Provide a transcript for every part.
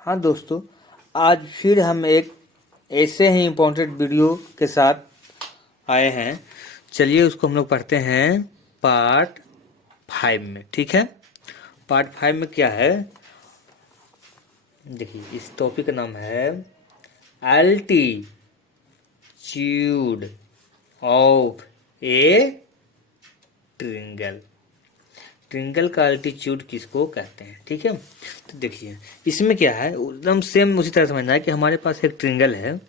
हाँ दोस्तों, आज फिर हम एक ऐसे ही इम्पोर्टेंट वीडियो के साथ आए हैं। चलिए उसको हम लोग पढ़ते हैं पार्ट 5 में। ठीक है, पार्ट 5 में क्या है, देखिए इस टॉपिक का नाम है altitude of A triangle. Triangle का अल्टीट्यूड किसको कहते हैं। ठीक है, तो देखिए इसमें क्या है, एकदम सेम उसी तरह समझना है कि हमारे पास एक ट्रिंगल है।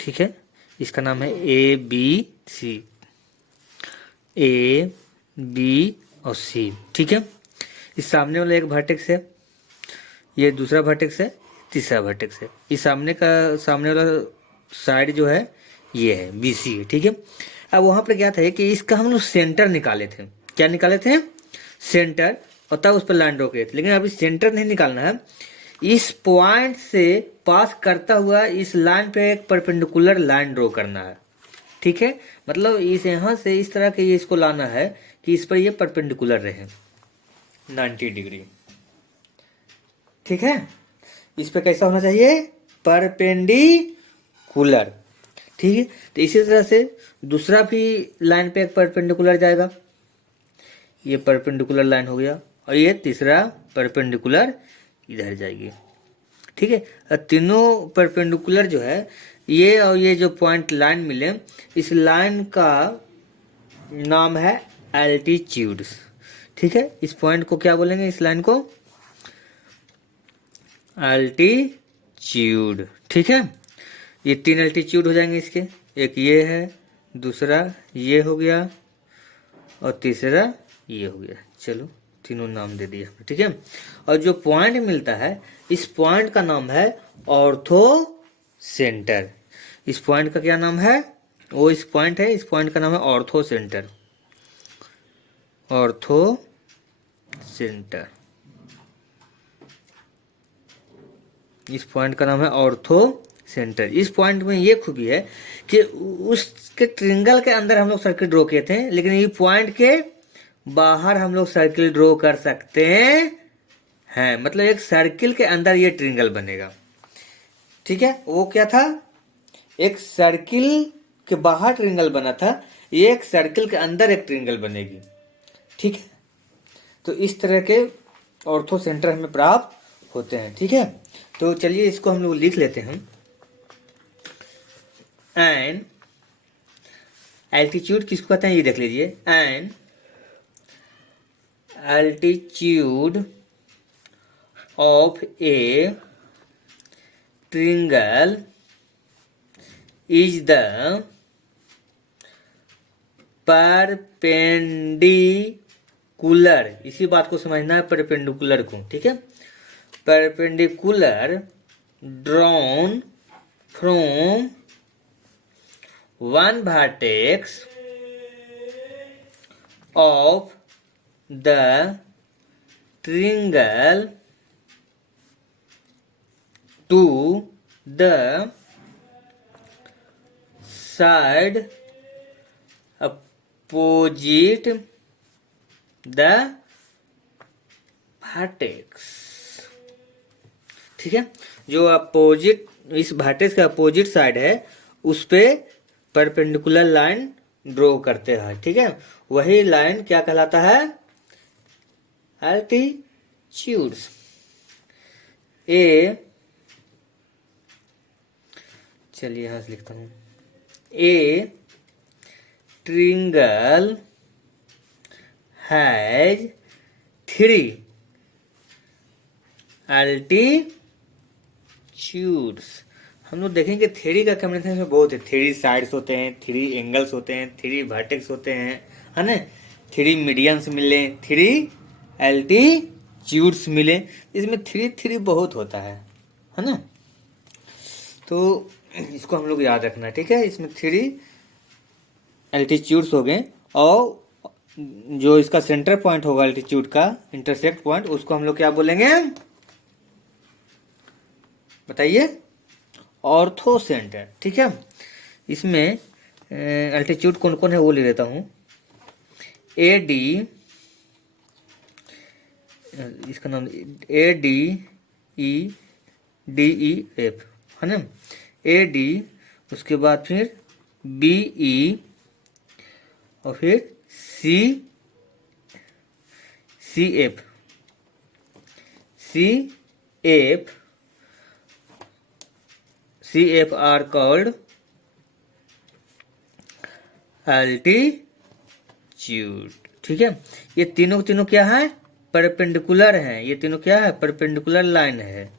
ठीक है, इसका नाम है ABC, A B और C। ठीक है, इस सामने वाला एक वर्टेक्स है, ये दूसरा वर्टेक्स है, तीसरा वर्टेक्स है। इस सामने वाला साइड जो है ये है BC है। ठीक है, अब वहाँ पर क्या था कि इसका हम लोग सेंटर निकाले थे। क्या निकाले थे? सेंटर, और तब उस पर लाइन ड्रॉ किए थे। लेकिन अभी सेंटर नहीं निकालना है, इस पॉइंट से पास करता हुआ इस लाइन पे एक परपेंडिकुलर लाइन ड्रॉ करना है। ठीक है, मतलब इस यहाँ से इस तरह के ये इसको लाना है कि इस पर ये परपेंडिकुलर रहे 90 डिग्री। ठीक है, इस पे कैसा होना चाहिए? परपेंडिकुलर। ठीक है, तो इसी तरह से दूसरा भी लाइन पे एक परपेंडिकुलर जाएगा, ये परपेंडिकुलर लाइन हो गया, और ये तीसरा परपेंडिकुलर इधर जाएगी। ठीक है, और तीनों परपेंडिकुलर जो है ये और ये जो पॉइंट लाइन मिले, इस लाइन का नाम है एल्टीट्यूड्स। ठीक है, इस पॉइंट को क्या बोलेंगे? इस लाइन को एल्टीट्यूड। ठीक है, ये 3 एल्टीट्यूड हो जाएंगे इसके, एक ये है, दूसरा ये हो गया, और तीसरा ये हो गया। चलो तीनों नाम दे दिया। ठीक है, और जो पॉइंट मिलता है इस पॉइंट का नाम है ऑर्थो सेंटर। इस पॉइंट का क्या नाम है? वो इस पॉइंट है, इस पॉइंट का नाम है ऑर्थो सेंटर। ऑर्थो सेंटर, इस पॉइंट का नाम है ऑर्थो सेंटर। इस पॉइंट में ये खूबी है कि उसके ट्रिंगल के अंदर हम लोग सर्किल ड्रॉ किए थे, लेकिन ये पॉइंट के बाहर हम लोग सर्किल ड्रॉ कर सकते हैं। मतलब एक सर्किल के अंदर ये ट्रिंगल बनेगा। ठीक है, वो क्या था? एक सर्किल के बाहर ट्रिंगल बना था, ये एक सर्किल के अंदर एक ट्रिंगल बनेगी। ठीक है, तो इस तरह के ऑर्थो सेंटर हमें प्राप्त होते हैं। ठीक है, तो चलिए इसको हम लोग लिख लेते हैं। एन एल्टीट्यूड किसको कहते हैं ये देख लीजिए। An altitude of A triangle is the perpendicular, इसी बात को समझना है, परपेंडिकुलर को। ठीक है, perpendicular drawn from one vertex of the triangle to the side opposite the vertex। ठीक है, जो अपोजिट, इस वर्टेक्स का अपोजिट साइड है उस पे परपेंडिकुलर लाइन ड्रॉ करते हैं। ठीक है, वही लाइन क्या कहलाता है? एल्टीट्यूड्स। ए, चलिए यहां से लिखता हूं, ए ट्रिंगल हैज 3 एल्टीट्यूड्स। हम लोग देखेंगे थ्री का कम्बिनेशन में बहुत है। 3 साइड्स होते हैं, 3 एंगल्स होते हैं, 3 वर्टेक्स होते हैं, है ना। 3 मीडियंस मिले, 3 एल्टीट्यूड्स मिले, इसमें 3 बहुत होता है ना। तो इसको हम लोग याद रखना है। ठीक है, इसमें 3 एल्टीट्यूड्स हो गए, और जो इसका सेंटर पॉइंट होगा एल्टीट्यूड का, इंटरसेक्ट पॉइंट, उसको हम लोग क्या बोलेंगे? बताइए। Ortho centre. ठीक है, इसमें एल्टीट्यूड कौन कौन है वो ले लेता हूं। AD, इसका नाम AD E D E F, है ना, ए डी, उसके बाद फिर बी ई, और फिर C C F, C F, C F are called altitude. ठीक है, ये तीनों तीनों क्या है, परपेंडिकुलर हैं, ये तीनों क्या है, परपेंडिकुलर लाइन है।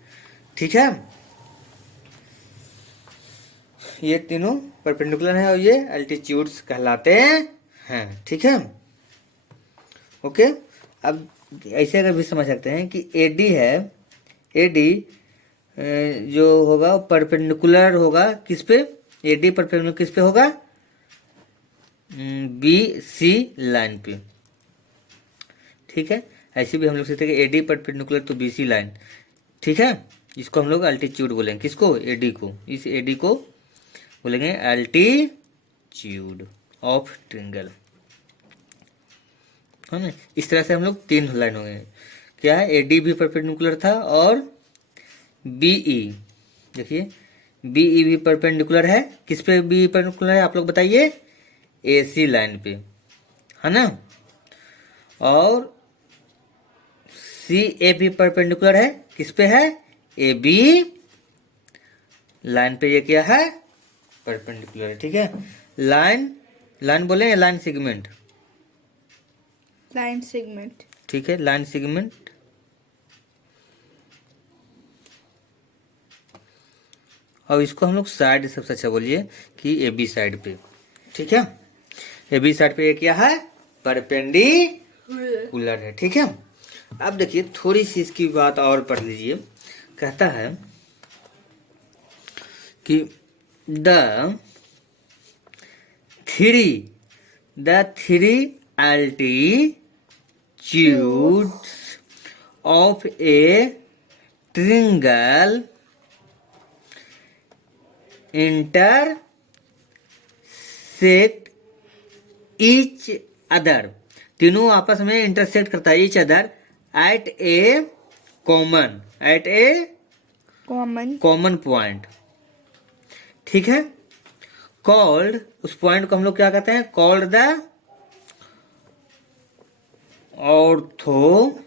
ठीक है, ये तीनों परपेंडिकुलर हैं और ये एल्टीट्यूड्स कहलाते हैं। ठीक है, ओके। अब ऐसे अगर भी समझ सकते हैं कि एडी है, एडी जो होगा परपेंडिकुलर होगा किस पे, एडी परपेंडिकुलर किस पे होगा, बी सी लाइन पे। ठीक है, ऐसे भी हम लोग सोचते हैं कि एडी परपेंडिकुलर तो बी सी लाइन। ठीक है, इसको हम लोग एल्टीट्यूड बोलेंगे, किसको, एडी को, इस एडी को बोलेंगे एल्टीट्यूड ऑफ ट्रायंगल, है ना। इस तरह से हम लोग तीन लाइन हो गए, क्या है, एडी भी परपेंडिकुलर था और बीई, देखिए बीई भी परपेंडिकुलर है, किस पे बी परपेंडिकुलर है आप लोग बताइए, एसी लाइन पे, है ना। और सी ए भी परपेंडिकुलर है, किस पे है, ए बी लाइन पे, ये क्या है, परपेंडिकुलर है। ठीक है, लाइन, लाइन बोले लाइन सेगमेंट, लाइन सेगमेंट। ठीक है, लाइन सेगमेंट। और इसको हम लोग साइड सबसे अच्छा बोलिए कि ए बी साइड पे। ठीक है, ए बी साइड पे ये क्या है, परपेंडिकुलर है। ठीक है, अब देखिए थोड़ी सी इसकी बात और पढ़ लीजिए। कहता है कि the three altitudes of A triangle intersect each other, तीनों आपस में इंटरसेक्ट करता है, each other at A common point. ठीक है, कॉल्ड, उस पॉइंट को हम लोग क्या कहते हैं, कॉल्ड द ऑर्थो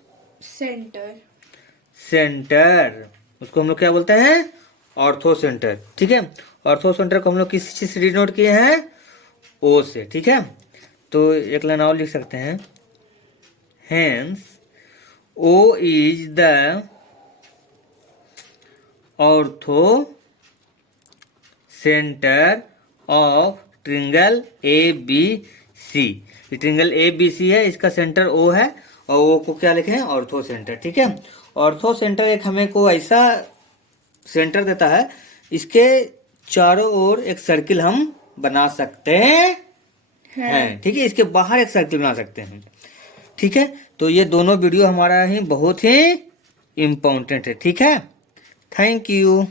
सेंटर, उसको हम लोग क्या बोलते हैं, ऑर्थो सेंटर। ठीक है, ऑर्थो सेंटर को हम लोग किस चीज से डिनोट किए हैं, ओ से। ठीक है, तो एक लाइन और लिख सकते हैं, hence O is the orthocentre of triangle A B C. Triangle A B C है, इसका सेंटर ओ है, और ओ को क्या लिखे हैं, ऑर्थो सेंटर। ठीक है, ऑर्थो सेंटर एक हमें को ऐसा सेंटर देता है, इसके चारों ओर एक सर्किल हम बना सकते हैं। ठीक है, इसके बाहर एक सर्किल बना सकते हैं। ठीक है, तो ये दोनों वीडियो हमारा ही बहुत ही इम्पोर्टेंट है। ठीक है, थैंक यू।